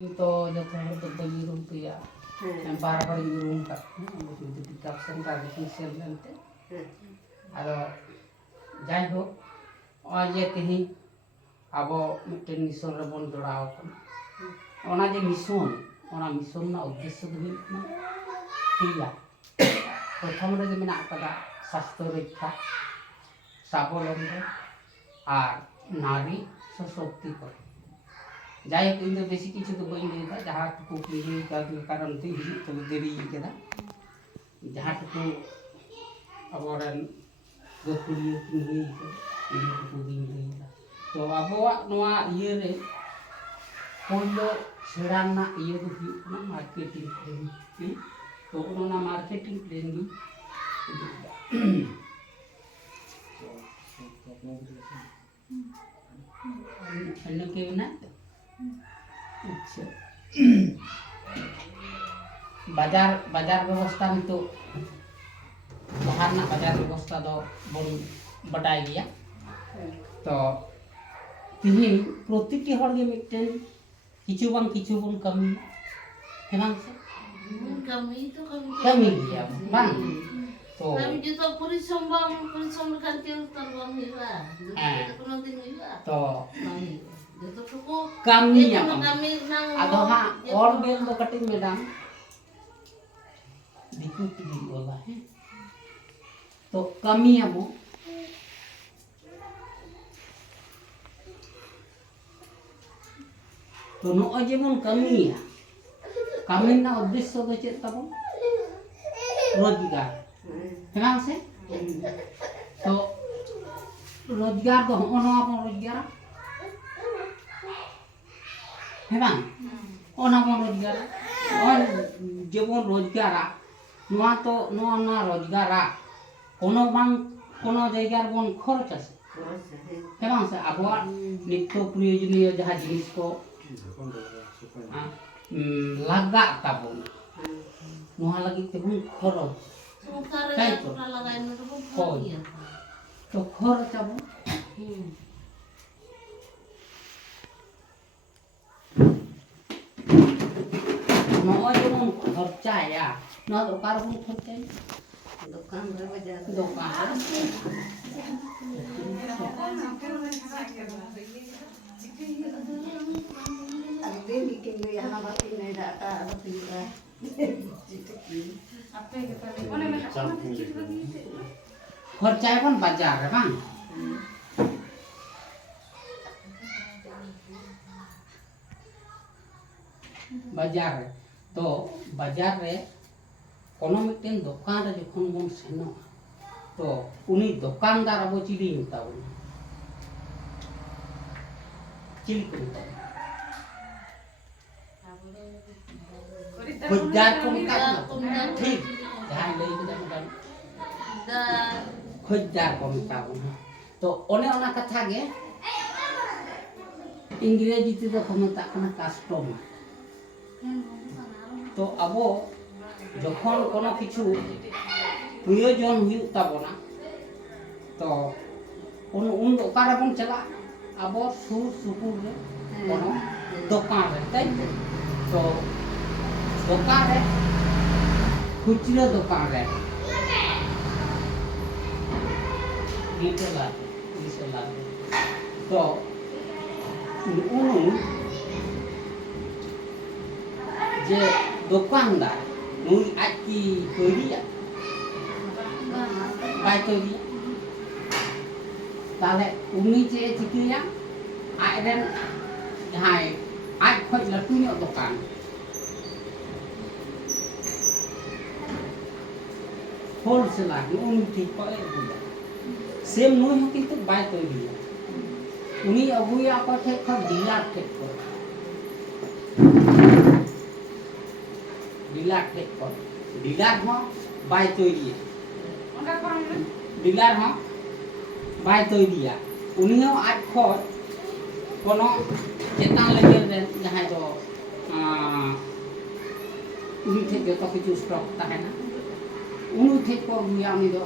तो जब हम तो बली रूम पे या बार बार ये रूम का जो पिकअप सेंटर देखिए सेल लेते अरे जाए हो और ये कहीं अब मिट्टी मिशन रे बन जोड़ाव कना ओना जे मिशन ना उद्देश्य दो हुई पिया प्रथम रे जे मेना कदा स्वास्थ्य रक्षा स्वावलम्बन और नारी सशक्तिकरण जाए इन बेसि किछु तो बी लैदा जहाँ टुकु कारण तो देरी कदा जहाँ टुकु अब गकुड़िया इन टुकु लैदा तो अब ये पहले सेड़ा ये तो मार्केटिंग प्लान तो मार्केटिंग प्लान के ना अच्छा बाजार व्यवस्था में तो बाहर ना बाजार व्यवस्था तो बन बटाई गया तो तीन प्रतिटी हर के मिटन किछु बन कमी है ना कमी गया बांग तो kami juga परिश्रम kan tiang terbang juga कोनो दिन juga तो जतो टुकु कमी या kami nang अदो हाँ और बेल दो कटिंग मैडम दिक्कत भी बोला है तो कमी अब तो नो जेमन कमी है कमी ना उद्देश्य दो चेत तबो रोजगार है ना से तो रोजगार तो होना अपन रोजगार है ना ओना बन रोजगार और जेबन रोजगार नोआ तो नोआ ना रोजगार कोनो जगह बन खर्च आसे है ना से अब नित्य प्रयोजनीय जहाँ जिनिस को लगा ताबन नोआ लगी तेबन खर्च तो खर्च अब खर्चाया ना दुकान बन खर्चाई दुकान रे बाजार दुकान अरे बिकिन ले हना बाकी नहीं डाटा बाकी खर्चाए बन बाजार रे बांग बाजार रे तो बाजार रे कोनो मिटन दुकान रे जखन बन सेनो तो उनी दुकानदार अब चिली मिताबो चिली को मिताबो खुददार को मिताबो ठीक जहां ले के दा खुददार को मिताबो तो ओने ओना कथा गे इंग्रेजी ते तो मता कना कस्टमर तो अब जखन कोनो किछु प्रयोजन हुई ताबोना तो उन ओकारे बन चला अब सुर सुपुर रे कोनो दुकान रे ताई तो दुकान रे खुचरा दुकान रे गिटला तो जे दुकानदार नुई आज की तैरिया बाय तैरिया ताले उनी जे चिकिया आइरन जहां आज खज लटू नो दुकान होलसेलर उनी ठीक को एगुया सेम नुई हो किंतु बाय तैरिया उनी अगुया को ठे ख डीलर ठे को डीलर हो बाय तैरिया डीलर हो बाय तैरिया उनी हो आज खज कोनो चेतान लेवल रे जहां दो उनी ठे जतो किछु स्टॉक ताहेना उनी ठे को गुया उनी दो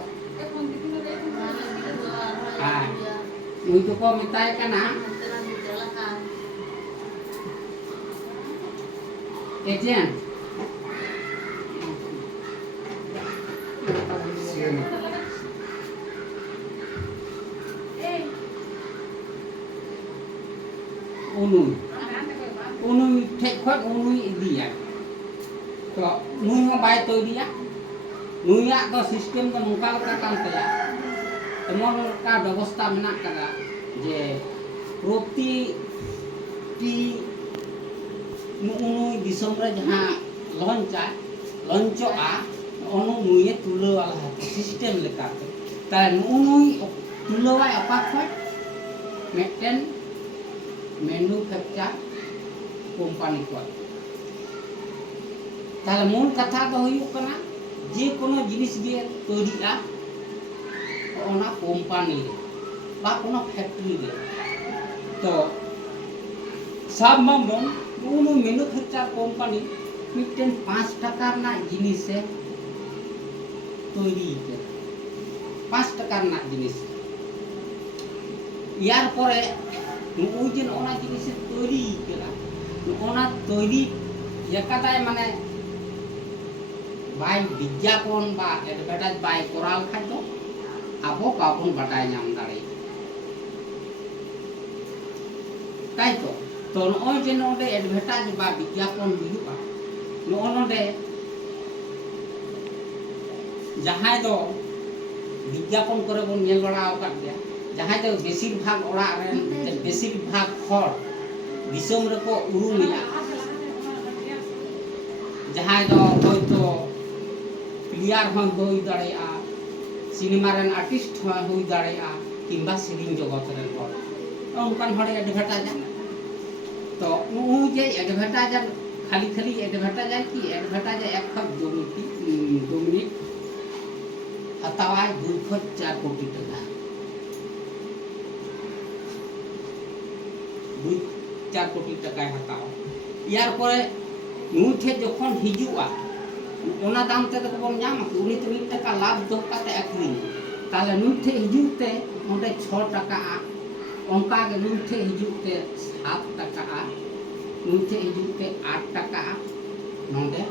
हां उनी तो को मिताय कना এজেন্ট উনুই ঠেক খোঁজ উনুই ইদিয়া তো নুই হᱚᱸ বাই তৈরিয়া নুইয়াᱜ ᱫᱚ ᱥᱤᱥᱴᱮᱢ ᱫᱚ ᱱᱚᱝᱠᱟ ᱞᱮᱠᱟ ᱠᱟᱱ ᱛᱟᱭᱟ ᱮᱢᱚᱱ ᱞᱮᱠᱟ ᱵᱮᱵᱚᱥᱛᱷᱟ ᱢᱮᱱᱟᱜ ᱠᱟᱫᱟ ᱡᱮ ᱯᱨᱚᱛᱤᱴᱤ নুই দিশম রে যাহা লঞ্চᱚᱜᱼᱟ নুইয়ে তুলᱟᱹᱣ আলা সিস্টেম লেকাতে তা নুই তুলᱟᱹᱣᱟᱭ ᱚᱠᱟ ᱠᱷᱚᱡ ᱢᱤᱫᱴᱮᱱ ᱢᱮᱱᱩᱯᱷᱮᱠচার কোম্পানি ᱠᱚ তাহলে মূল কথা ᱫᱚ ᱦᱩᱭᱩᱜ ᱠᱟᱱᱟ যে কোনো জিনিস দিয়ে তৈরিটা ওনা কোম্পানি বা কোনো ফ্যাক্টরি রে তো সব মামন কোনো ম্যানুফ্যাকচার কোম্পানি মিটেন 5 টাকা না জিনিসে তৈরি করে 5 টাকা না জিনিস ইয়ার পরে ওই যে ওনা জিনিসে তৈরি করা ওনা তৈরি একাটায় মানে বাই বিজ্ঞাপন বা অ্যাডভার্টাইজ বাই করাল খাদ্য আবো বাবন বাটায় নাম দাঁড়ে তাই তো তো নয় যে নডে অ্যাডভার্টাইজ বা বিজ্ঞাপন হুইবা নডে যাহাই দো বিজ্ঞাপন করে বন নেল বড়া আকাত গয়া যাহাই দো বেশিরভাগ ওড়া রেন বেশিরভাগ হর দিশম রেকো উরুমিয়া যাহাই দো হয়তো প্লেয়ার হন হই দাঁড়ায়া সিনেমা রেন আর্টিস্ট হই দাঁড়ায়া কিংবা সিরিং জগৎ রেন হর অনকান হড়ে অ্যাডভার্টাইজ তো ও যে অ্যাডভার্টাইজ খালি খালি অ্যাডভার্টাইজ কি অ্যাডভার্টাইজ এক খত 2 মিনিট হাতাওয়ায় 2 খত 4 কোটি টাকা 2-4 কোটি টাকায় হাতাও ইয়ার পরে নুঠে যখন হিজুয়া ওনা দাম তে তো বম নাম উনি তো 1 টাকা লাভ দোহ কাতে আখরিং তাহলে নুঠে হিজুতে ওতে 6 টাকা অঙ্কা গে নুঠে হিজুতে 7 টাকা নুঠে হিজুতে 8 টাকা নদে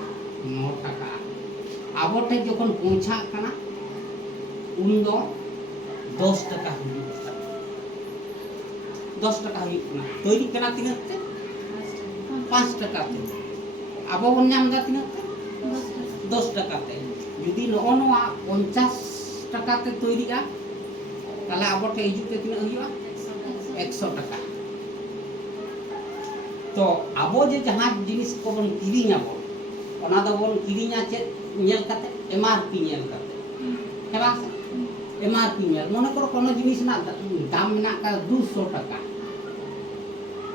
9 টাকা আবতে যখন পৌঁছা কানা উন দো 10 টাকা হিজুতা 10 টাকা হিজুনা তৈরি কানা তিনাতে 5 টাকা তে আবো বন নাম দা তিনাতে 10 টাকাতে যদি নোয়া 50 টাকাতে তৈরিয়া তাহলে আবতে হিজুতে তিনা হইবা 100 টাকা তো আবো যে যাহা জিনিস কো বন কিরিñাবো ওনা দো বন কিরিñা চে নেল কাতে এমআরপি নেল কাতে হেবা এমআরপি নেল মনে করো কোন জিনিস না দাম মেনা কা 200 টাকা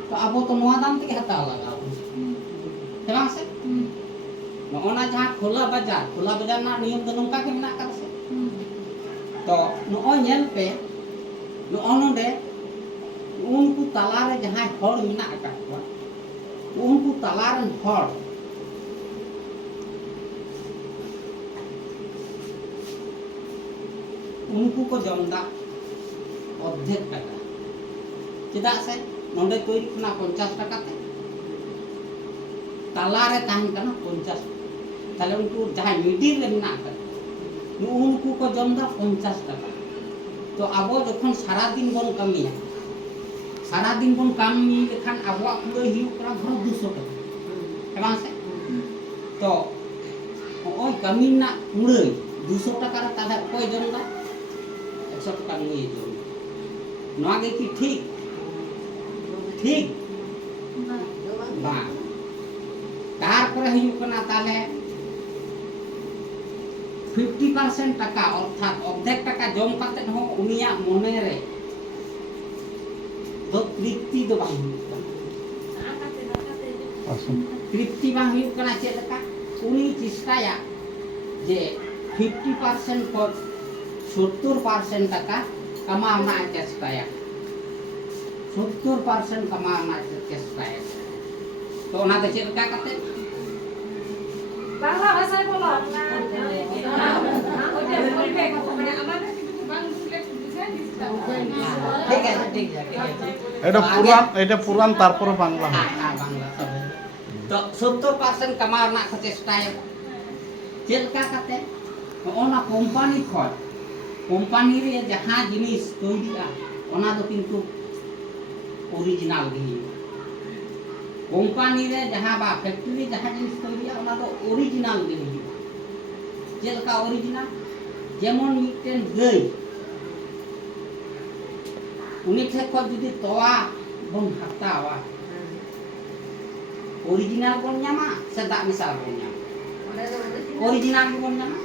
তো আবো তো নোয়া দাম থেকে হাতা লাগাও হেবা সে ওনা যাহা খোলা বাজার না নিয়ম তো নঙ্কা কে মেনা কা সে তো নয় নেল পে ননডে उनको तलारे जहां हर मिना आका उनको तलारन हर उनको को जमदा अर्धेक टाका चेदा से नोडे तोरी कना 50 टाका ते तलारे ताहन कना 50 ताले उनको जहां मिडिल रे मिना आका उनको को जमदा 50 टाका तो आबो जखन सारा दिन बन कमिया सारा दिन बन कामी लेखान आबो कुड़े हिउ करा धरो 200 टाका हेबां से तो ओय कामी ना कुड़े 200 टाका रे तादा कोई जमदा 100 टाका नुई जम नोआ गे की ठीक बा तार पर हिउ कना ताले 50% टाका अर्थात अर्धेक टाका जम काते हो उनिया मने रे तो तृप्ति तो बांग तृप्ति बांग हुई कना चेद का उनी चेष्टाया जे 50% पर 70% टाका कमाना चेष्टाया 70% कमाना चेष्टाया तो ओना दे चेद का काते बांग्ला भाषा बोलो ठीक है এটা পুরান তারপরে বাংলা हां बांग्ला सब तो 70% कमा रना को चेष्टाया चेक काते ओना कंपनी खय कंपनी रे जहां जिनिस तैरिया ओना दो किंतु ओरिजिनल गे कंपनी रे जहां बा फैक्ट्री जहां जिनिस तैरिया ओना दो ओरिजिनल गे चेक का ओरिजिनल जेमन मिटेन गई उनी ठे को जुदी तोवा बन हटावा ओरिजिनल बन ᱧᱟᱢᱟ से दाग मिसाल बन ᱧᱟᱢᱟ ओरिजिनल बन ᱧᱟᱢᱟ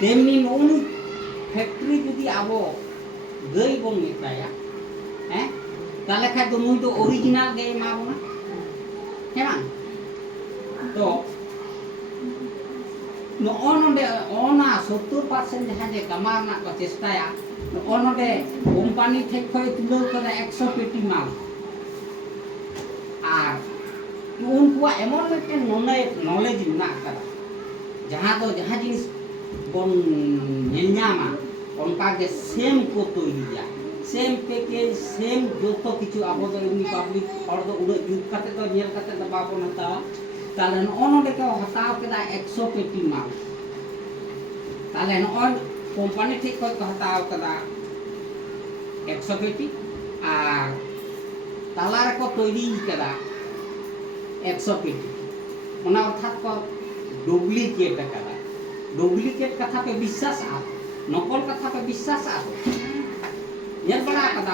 तेमनी नोनु फैक्ट्री जुदी आबो गई बन मिटाया हैं ताले खा तो नुई तो ओरिजिनल गे माबोना है ना तो नोनोडे ओना 70% जहां जे कमार ना को चेष्टाया नोनोडे कंपनी ठे खय तुलो कदा 100 पेटी माल आर उनकुआ एमन मिटन नॉलेज ना कदा जहां दो जहां जिनिस बन नेलनामा उनका के सेम को तैरिया सेम पैकेज सेम जोतो किछु आबो दो इनी पब्लिक और दो उड़ युग काते तो नेल काते तो बाबो नता ताले नोनोडे को हटाव केदा 100 पेटी माल ताले नोन कंपनी ठीक को हटाव केदा 100 पेटी आर तालार को तैरि केदा 100 पेटी ओना अर्थात को डुप्लीकेट कदा डुप्लीकेट कथा पे विश्वास आ नकल कथा पे विश्वास आ ये बड़ा कदा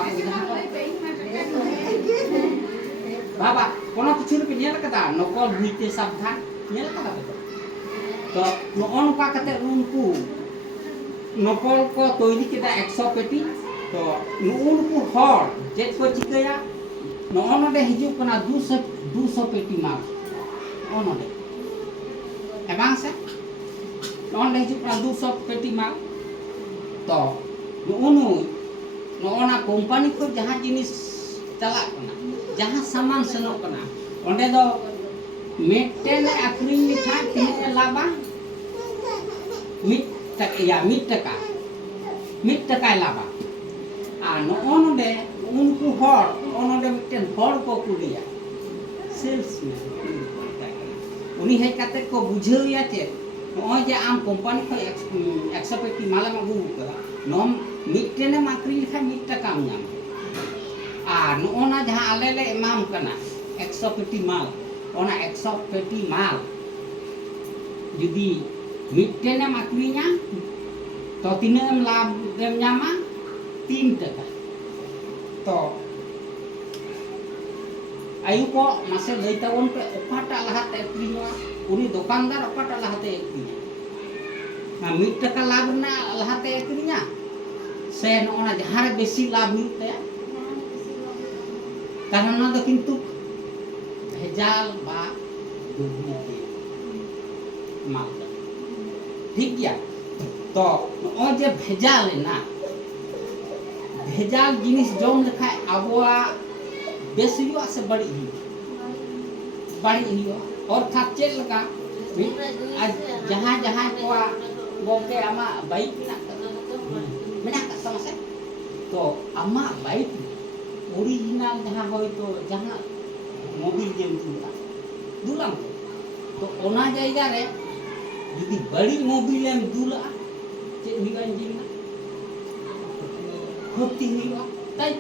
बाबा कोनो किछु पे नेल कदा नकल हुईते सावधान नेल कदा तो नोन का कते उनको नकल को तैरि केदा 100 पेटी तो उनको हर जे को चिकया नोनोडे हिजु कना 200 पेटी माल ओनोडे एबांग से नोनोडे हिजु कना 200 पेटी माल तो नोना कंपनी को जहां जिनिस चला कना जहां सामान सनो कना ओंडे दो मिटन आखरी लिखा तिने लाबा मिट टका लाबा आ नोनोडे उनको हर ओनोडे मिटन हर को कुलिया सेल्समैन उनी हे काते को बुझाइया चे नोय जे आम कंपनी को 100 पेटी माल अगु करा नोम मिटने माकरी लिखा मिट टका नाम आ नोना जहां आले ले एमाम कना 100 पेटी माल ओना 100 पेटी माल जुदी मिटने माकरी nya तो तिनेम लाभ देम ᱧᱟᱢᱟ 3 टका तो आयु को मासे लई तावन पे ओपाटा लहाते एक्रिया उनी दुकानदार ओपाटा लहाते एक्रिया ना 1 टका लाभ ना लहाते एक्रिया से नोना जहां रे बेसी लाभ हुईते कारण ना दो किंतु भेजाल बा डुप्लीकेट माल ठीक गया तो ओ जे भेजाल ना भेजाल जिनिस जौन लेखा आबोआ बेस हुआ से बड़ी हुआ अर्थात चेक लगा जहां जहां को गोके आमा बाइक मेना का समसे तो आमा बाइक ओरिजिनल जहां होय तो जहां मोबिल जेम दुलाम तो ओना जायगा रे यदि बड़ी मोबिल एम दुला चे हुआ इंजिन ना क्षति हुआ ताई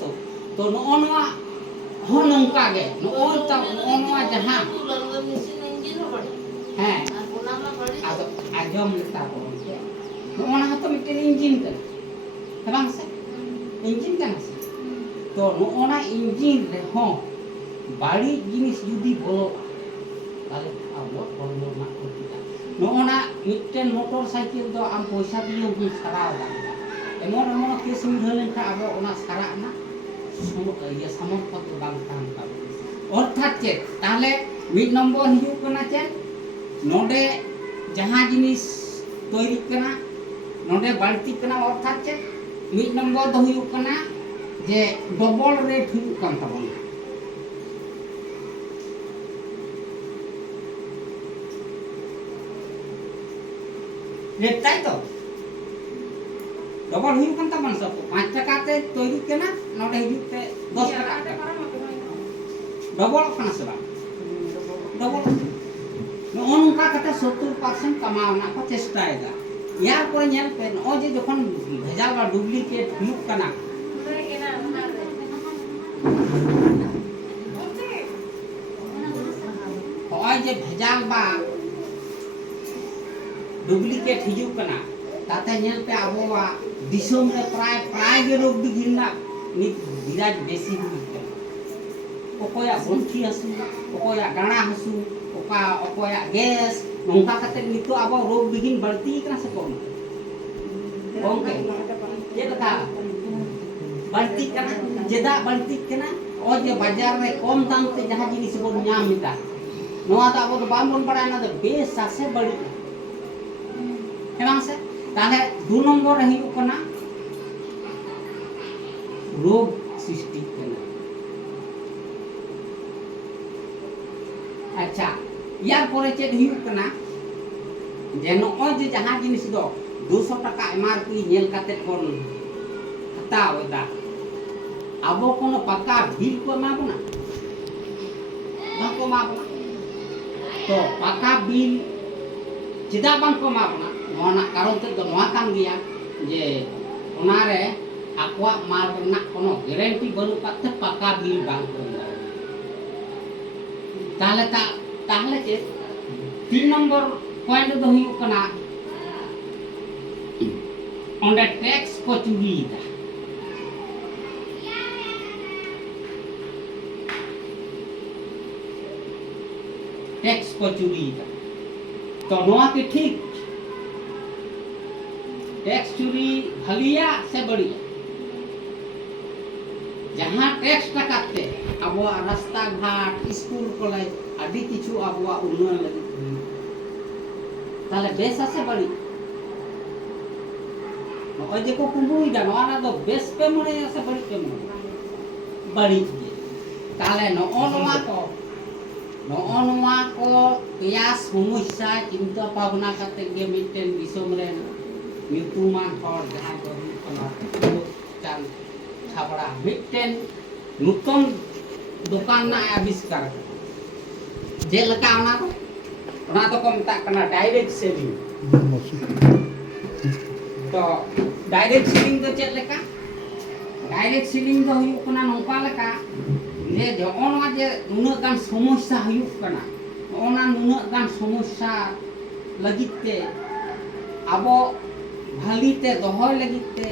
तो नोनवा हो नंका गे नोनवा जहां हैं आदो आजम लेता को नोना तो मिटन इंजिन कर हेबांग से इंजिन काना से तो नोना इंजिन रे हो बाड़ी जिनिस जुदी बोलो ताले आबो बोलो ना कोटिया नोना मिटन मोटरसाइकिल दो आम पैसा दियो गु सराव दा एमन केस मिढलेन का आबो ओना सारा ना ये समर्थ तो बांग तान का अर्थात चे ताले 1 नंबर हिजु कना चे नोडे जहां जिनिस तैरि कना नोडे बाल्टी कना अर्थात चे 1 नंबर दो हुयु कना जे डबल रेट हुयु कान ताबोन रेट ताई तो डबल हुयु कान ताबोन सब 5 टका ते तैरि कना नोडे हिजु ते 10 टका डबल कना से बा ᱰᱚᱵᱚᱞ ᱱᱚᱜᱼᱚ ᱱᱚᱝᱠᱟ ᱠᱟᱛᱮ 70% ᱠᱟᱢᱟᱣ ᱨᱮᱱᱟᱜ ᱠᱚ ᱪᱮᱥᱴᱟᱭᱮᱫᱟ ইয়ার পরে ᱧᱮᱞ ᱯᱮ ᱱᱚᱜᱼᱚᱭ ᱡᱮ ᱡᱚᱠᱷᱚᱱ ভেজাল বা ডুপ্লিকেট হুᱭᱩᱜ ᱠᱟᱱᱟ ᱱᱚᱜᱼᱚᱭ ᱡᱮ ভেজাল বা ডুপ্লিকেট ᱦᱤᱡᱩᱜ ᱠᱟᱱᱟ তাতে ᱧᱮᱞ ᱯᱮ ᱟᱵᱚᱣᱟᱜ ᱫᱤᱥᱚᱢ ᱨᱮ ᱯᱨᱟᱭ ᱜᱮ ᱨᱳᱜᱽ ᱵᱤᱜᱷᱤᱱ ᱨᱮᱱᱟᱜ ᱱᱤᱛ ᱵᱤᱨᱟᱴ ᱵᱮᱥᱤ ᱦᱩᱭᱩᱜ ᱠᱟᱱᱟ ᱚᱠᱚᱭᱟᱜ ᱜᱚᱱᱴᱷᱤ ᱦᱟᱹᱥᱩ ᱚᱠᱚᱭᱟᱜ ᱰᱟᱸᱰᱟ ᱦᱟᱹᱥᱩ ᱚᱠᱚᱭᱟᱜ ᱜᱮᱥ ᱱᱚᱝᱠᱟ ᱠᱟᱛᱮ ᱱᱤᱛᱚᱜ ᱟᱵᱚ ᱨᱳᱜᱽ ᱵᱤᱜᱷᱤᱱ ᱵᱟᱹᱲᱛᱤ ᱠᱟᱱᱟ ᱥᱮ ᱠᱚᱢ ᱜᱚᱝᱠᱮ ᱪᱮᱫ ᱞᱮᱠᱟ ᱵᱟᱹᱲᱛᱤ ᱠᱟᱱᱟ ᱪᱮᱫᱟᱜ ᱵᱟᱹᱲᱛᱤ ᱠᱟᱱᱟ ᱱᱚᱜᱼᱚᱭ ᱡᱮ ᱵᱟᱡᱟᱨ ᱨᱮ ᱠᱚᱢ ᱫᱟᱢ ᱛᱮ ᱡᱟᱦᱟᱸ ᱡᱤᱱᱤᱥ ᱵᱚᱱ ᱧᱟᱢ ᱮᱫᱟ ᱱᱚᱣᱟ ᱫᱚ ᱟᱵᱚ ᱫᱚ ᱵᱟᱝᱵᱚᱱ ᱵᱟᱲᱟᱭᱟ ᱚᱱᱟ ᱫᱚ ᱵᱮᱥᱟ ᱥᱮ ᱵᱟᱹᱲᱤᱡᱼᱟ ᱦᱮᱸ ᱵᱟᱝ ᱥᱮ তাহলে 2 নম্বর রে ᱦᱩᱭᱩᱜ ᱠᱟᱱᱟ রোগ সৃষ্টি করা আচ্ছা ইয়ার পরে চেক ᱦᱩᱭᱩᱜ ᱠᱟᱱᱟ যে নয় যে জাহাঁ জিনিস দো 200 টাকা এমআরপি নেল কাতে কোন হাতাও এটা আবো কোনো পাকা বিল কো এমাবো না বাংকো এমাবো না তো পাকা বিল চেদা বাংকো এমাবো না নয়া কারণ তে নয়া কান গিয়া যে ওনারে আকোয়াক মাল রᱮᱱᱟᱜ কোনো গ্যারান্টি বানু কাতে পাকা বিল বাংকো তাহলে যে 3 নম্বর পয়েন্ট ᱫᱚ ᱦᱩᱭᱩᱜ ᱠᱟᱱᱟ ᱚᱸᱰᱮ ᱴᱮক্ᱥ ᱠᱚ ᱪᱩᱨᱤᱭᱮᱫᱟ ᱴᱮক্ᱥ ᱠᱚ ᱪᱩᱨᱤᱭᱮᱫᱟ ᱛᱚ ᱱᱚᱣᱟ ᱠᱤ ᱴᱷᱤᱠ ᱴᱮক্ᱥ ᱪᱩᱨᱤ ᱵᱷᱟᱹᱜᱤᱭᱟ ᱥᱮ ᱵᱟᱹᱲᱤᱡᱼᱟ ᱡᱟᱦᱟᱸ ᱴᱮক্ᱥ ᱴᱟᱠᱟᱛᱮ ᱟᱵᱚᱣᱟᱜ ᱨᱟᱥᱛᱟ ᱜᱷᱟᱴ স্কুল কলেজ আদি কিছু আবহাওয়া উন্নয়ন লাगित তাহলে বেশ আছে বাড়ি নয় যে কো কুমুইদা নয়া দো বেশ পে মনে আছে বাড়ি পে মনে বাড়ি তাহলে নয়া কো পেয়া সমস্যা চিন্তা ভাবনা কাতে গে মিটেন দিশম রে নিতুমান হর যাহাই কো হুᱭᱩᱜ ᱠᱟᱱᱟ চাল ছাবড়া মিটেন নতুন দোকান না আবিষ্কার যে লেখা ওনা তো কো মেতা কানা ডাইরেক্ট সেলিং তো direct selling do chet leka direct selling do huyuk kana nongka leka je jona je nunak gan সমস্যা huyuk kana ona nunak gan সমস্যা lagit te abo bhalite dohoy lagit te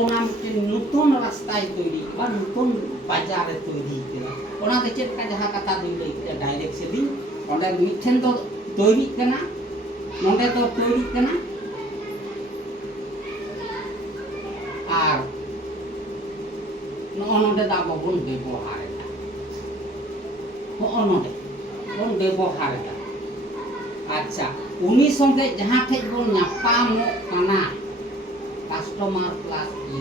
ona miten nutun rastai toiri ba nutun bazar e toiri kena ona de chet ka jaha kata doi lei direct selling onde miten do তৈরি কেনা নন্ডে তো তৈরি কেনা আর নন্ডে দা বন ব্যবহার এটা নন্ডে বন ব্যবহার এটা আচ্ছা উনি সঙ্গে যাহা ঠেক বন ᱧᱟᱯᱟᱢᱚᱜ কানা কাস্টমার প্লাস ই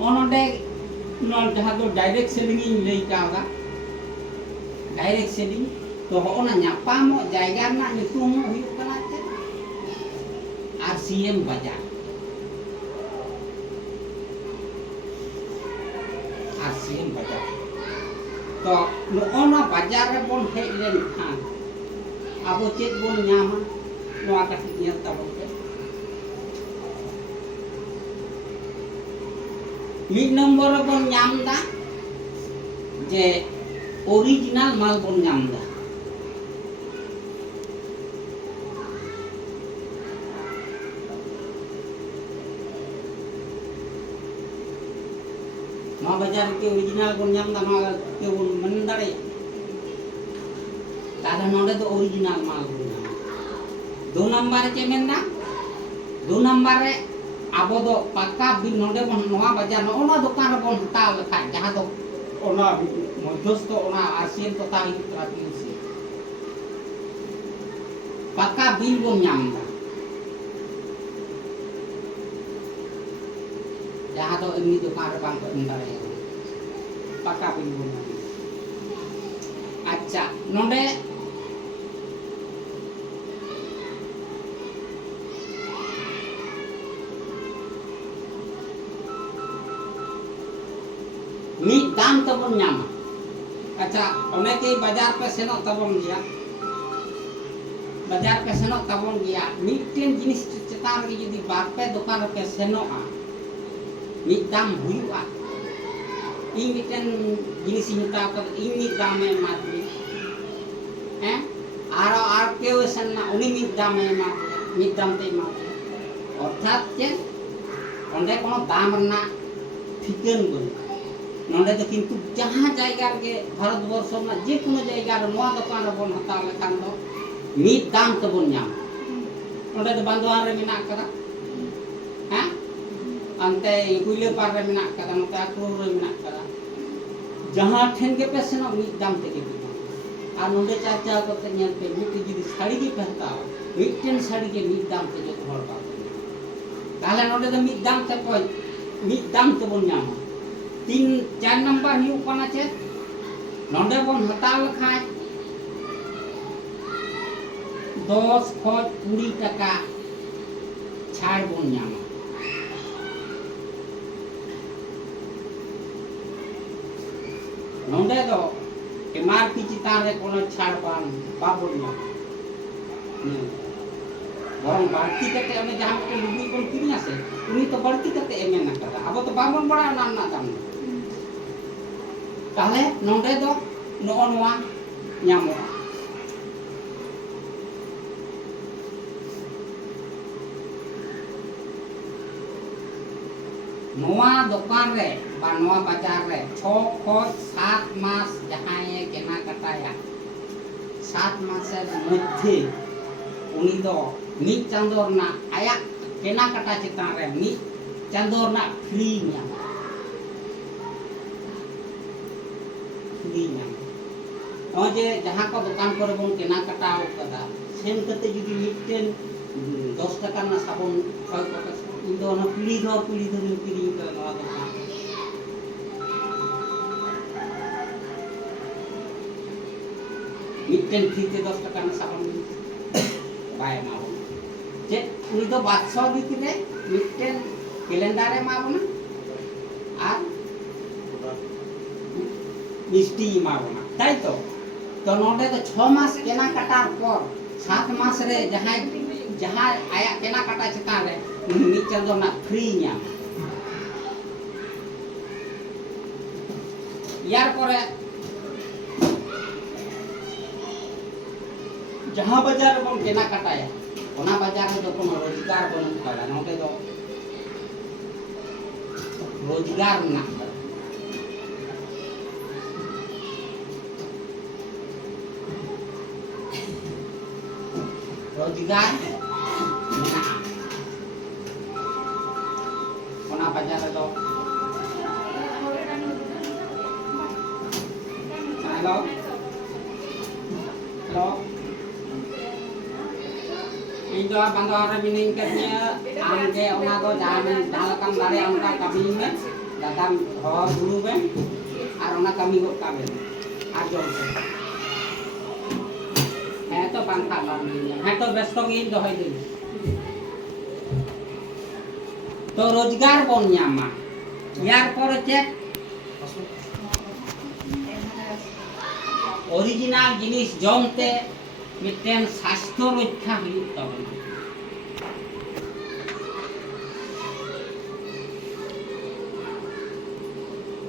নন্ডে যাহা তো ডাইরেক্ট সেলিং ইন লই কাওদা ডাইরেক্ট সেলিং তো হona ᱧᱟᱯᱟᱢᱚᱜ জায়গা ᱨᱮᱱᱟᱜ ᱧᱩᱛᱩᱢ ᱦᱩᱭᱩᱜ ᱠᱟᱱᱟ ᱪᱮᱫ RCM বাজার RCM বাজার তো নona বাজার রে বন হেj len khan abo chet bon nyama noa kati nyel tabon te mid নম্বর রে bon nyam da je original mal bon nyam da नवा बाजार के ओरिजिनल बन नाम दा नवा के बन मन दाड़े तादा नोडे तो ओरिजिनल माल बन नाम 2 नंबर चे मेनदा 2 नंबर रे आबो दो पक्का बिल नोडे बन नवा बाजार नोना दुकान रे बन हताव लखा जहां दो ओना मध्यस्थ ओना आरसीएम तो ताई त्राती से पक्का बिल बन नाम दा जहां तो एमनी दुकान रे बांग को इंदारे पक्का बिल बन अच्छा नोडे मी दाम तो बन नामा अच्छा अच्छा अनेकेई बाजार पे सेनोग ताबन गया बाजार पे सेनोग ताबन गया मिट्टेन जिनिस चेतान रे जुदी बार पे दुकान पे सेनोगा मिट दाम हुयुआ इन मिट्टेन जिनिस हिता कर इन मिट दाम में मादरी हैं आर केउ सेनना उनी मिट दाम में मा मिट दाम ते मा अर्थात के ओंडे कोनो दाम रना ठिकान बन नोंडे तो किंतु जहां जायगा रे भारत वर्ष में जे कोनो जायगा रे नोआ दुकान रे बन हता लेखान दो मिट दाम ते बन नाम नोंडे तो बांधवान रे मेना करा हैं अंते कुइले पार रे मेना करा नोते अक्रोर रे मेना करा जहां ठेन के पे सेनो मिट दाम ते के और नोंडे चाचा करते नेल पे मिट जुदी साड़ी के पहनता मिटन साड़ी के मिट दाम ते जो हर बा ताले नोंडे तो मिट दाम ते कोई मिट दाम ते बन नाम 3-4 नंबर हिउ कना छे नोंडे बन हताव लखाय 10 खोज 20 टका छाड़ बन नामा नोंडे दो एमआरपी चितान रे कोनो छाड़ बाबन नामा बरং बाड़ती कते ओने जहां के लुगड़ी कोन किरिया से उनी तो बाड़ती कते एमे ना करा अब तो बाबन बड़ा नाम ना दाम ताहले नोंडे दो नो नोआ ᱧᱟᱢᱚᱜᱼᱟ नोआ दुकान रे बा नोआ बाजार रे 6 खोज 7 मास जहां केना कटाया 7 मास मध्य उनी दो मिट चांदोर ना आया केना कटा चितान रे मिट चांदोर ना फ्री ᱧᱟᱢ फ्री ᱧᱟᱢ ओजे जहां को दुकान पर बन केना कटाव कदा सेम कते जुदी मिटन 10 टका ना साबुन कय को इन दो ना पीढ़ी दो किरी का नवा दुकान मिटन फ्री ते 10 टका ना साबुन बाय मा जे उनी दो 500 बिकरे मिटन कैलेंडर रे माबना আর মিষ্টি মাবনা তাই তো तो नोडे तो 6 मास केना कटार पर 7 मास रे जहां आया केना कटा चिता रे मी चंदो ना फ्री ᱧᱟᱢ यार परे जहां बाजार बन केना कटाया ओना बाजार में तो कोनो रोजगार बन करा नोडे तो रोजगार ना रोजगार ओना बाजार दो हेलो हेलो इन दो बंदर रे बिनिंग करने आगे ओना दो जहां काम दारे उनका कमी में दादा घर गुरु में और ओना कमी को काबे आज जो तो बांधा है तो व्यस्त गिन दो है तो रोजगार बन ᱧᱟᱢᱟ यार पर चेक ओरिजिनल जिनिस जमते मिटेन स्वास्थ्य रक्षा हुई तब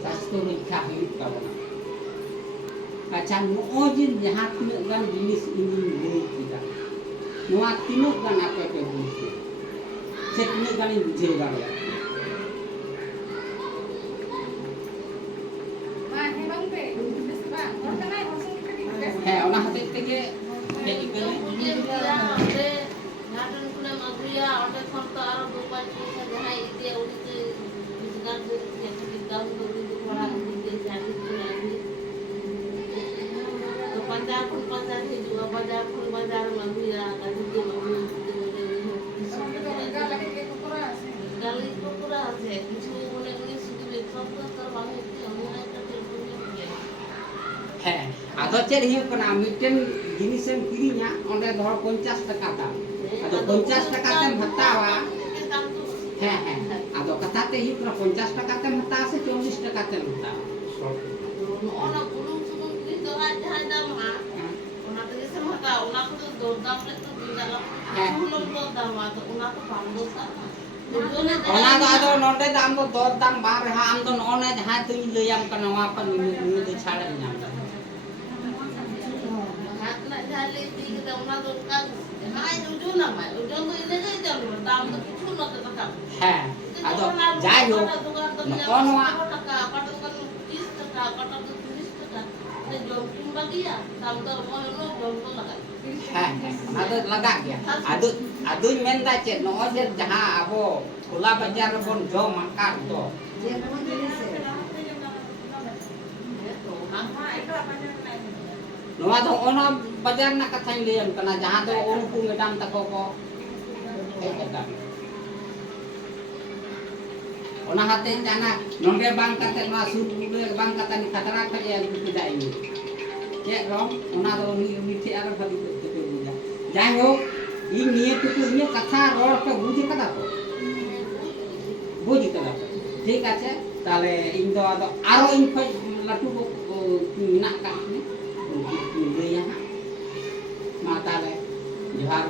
स्वास्थ्य रक्षा हुई तब अच्छा नोजिन जहां तिना गान जिनिस इन लई किदा नोआ तिनो गान आपे पे बुझे से तिनो गान बुझे गान है ओना हते तेगे के इकले रे नाटन कुने मधुया ओटे खन तो आरो दो पांच पैसा जहां इते उड़ी रोजगार दे के दाम दो दिन बड़ा दे जानी पंजाब से जो बाजार मधुया गदुके गाली को पूरा আছে কিছু মনে মনে শুধু সব তোর বামে অন্য একটা টেলিফোন है आदो चेर हियो कना मिटेन जिनिसम किरिया ओंडे धर 50 टका दाम आदो 50 टका तेम हतावा है आदो कथाते हियो कना 50 टका तेम हता से 24 टका तेम हता ओना पुलुम सुमुन ᱡᱟᱦᱟᱸ ᱫᱟᱢᱟ ᱚᱱᱟ ᱛᱮᱜᱮ ᱥᱮ ᱦᱟᱛᱟᱣ ᱚᱱᱟ ᱠᱚᱫᱚ ᱫᱚᱨᱫᱟᱢ ᱨᱮ ᱛᱚ ᱫᱤᱱᱟᱜ ᱥᱩᱱᱩᱢ ᱫᱚᱨᱫᱟᱢᱟ ᱛᱚ ᱚᱱᱟ ᱠᱚ ᱵᱟᱝ ᱫᱚᱨᱫᱟᱢᱟ ᱚᱱᱟ ᱫᱚ ᱟᱫᱚ ᱱᱚᱰᱮ ᱫᱚ ᱟᱢ ᱫᱚ ᱫᱚᱨ ᱫᱟᱢ ᱵᱟᱝ ᱨᱮᱦᱚᱸ ᱟᱢ ᱫᱚ ᱱᱚᱜᱼᱚ ᱡᱟᱦᱟᱸ ᱛᱤᱧ ᱞᱟᱹᱭᱟᱢ ᱠᱟᱱᱟ ᱱᱚᱣᱟ ᱠᱚ ᱱᱤᱭᱟᱹ ᱫᱚ ᱪᱷᱟᱲᱮᱢ ᱧᱟᱢ ᱫᱟ ᱦᱟᱛ ᱨᱮᱱᱟᱜ ᱡᱟᱦᱟᱸ ᱞᱟᱹᱭ ᱤᱫᱤ ᱠᱮᱫᱟ ᱚᱱᱟ ᱫᱚ ᱚᱱᱠᱟ ᱡᱟᱦᱟᱸᱭ ᱳᱡᱚᱱᱟᱢᱟᱭ ᱳᱡᱚᱱ ᱫᱚ ᱤᱱᱟᱹᱜᱮ ᱪᱟᱞᱩᱜᱼᱟ ᱫᱟᱢ ᱫᱚ ᱠᱤᱪᱷᱩ ᱱᱚᱛᱮ ᱨᱟᱠᱟᱵ ᱦᱮᱸ ᱟᱫᱚ ᱡᱟᱭᱦᱳᱠ ᱱᱚᱜᱼᱚ ᱱᱚᱣᱟ ᱚᱠᱟᱴᱟᱜ ᱫᱚᱠᱟᱱ 30 টাকা অকাটা তো 30 টাকা মানে জল কিংবা দিয়া দাম তো মনে হলো জল তো লাগাই ᱦᱮᱸ ᱚᱱᱟ ᱫᱚ ᱞᱟᱜᱟᱜ ᱜᱮᱭᱟ ᱟᱫᱚᱧ ᱢᱮᱱᱫᱟ ᱪᱮᱫ ᱱᱚᱜᱼᱚᱭ ᱡᱮ ᱡᱟᱦᱟᱸ ᱟᱵᱚ ᱠᱷᱳᱞᱟ ᱵᱟᱡᱟᱨ ᱨᱮᱵᱚᱱ ᱡᱚᱢ ᱟᱠᱟᱫ ᱫᱚ ᱱᱚᱣᱟ ᱫᱚ ᱚᱱᱟ ᱵᱟᱡᱟᱨ ᱨᱮᱱᱟᱜ ᱠᱟᱛᱷᱟᱧ ᱞᱟᱹᱭᱟᱢ ᱠᱟᱱᱟ ᱡᱟᱦᱟᱸ ᱫᱚ ᱩᱱᱠᱩ ᱢᱮᱰᱟᱢ ᱛᱟᱠᱚ ᱠᱚ ᱦᱮᱡ ᱟᱠᱟᱱ ᱚᱱᱟ ᱦᱟᱛᱮ ᱡᱟᱱᱟ ᱱᱚᱰᱮ ᱵᱟᱝ ᱠᱟᱛᱮ ᱱᱚᱣᱟ ᱥᱩᱨ ᱨᱮ ᱵᱟᱝ ᱠᱟᱛᱮ ᱠᱷᱟᱛᱲᱟ ᱠᱷᱚᱡ ᱟᱹᱜᱩ ᱠᱮᱫᱟ ᱤᱧ ᱪᱮᱫ ᱨᱚᱝ ᱚᱱᱟ ᱫᱚ ᱩᱱᱤ ᱴᱷᱮᱡ ᱟᱨᱚ ᱵᱷᱟᱹᱜᱤ ᱠᱚ ᱵᱩᱡᱟ ᱡᱟᱭᱦᱳᱠ ᱤᱧ ᱱᱤᱭᱟᱹ ᱴᱩᱠᱩ ᱤᱧᱟᱹᱜ ᱠᱟᱛᱷᱟ ᱨᱚᱲ ᱯᱮ ᱵᱩᱡ ᱠᱟᱫᱟ ᱛᱚ ᱵᱩᱡ ᱠᱟᱫᱟ ᱯᱮ ᱴᱷᱤक আছে তাহলে ᱤᱧ ᱫᱚ ᱟᱫᱚ ᱟᱨᱚ ᱤᱧ ᱠᱷᱚᱡ ᱞᱟᱹᱴᱩ ᱢᱮᱱᱟᱜ ᱠᱟᱜ ᱛᱤᱧᱟ ᱞᱟᱹᱭᱟ ᱦᱟᱸᱜ ᱢᱟ ᱛᱟᱦᱞᱮ ᱡᱚᱦᱟᱨ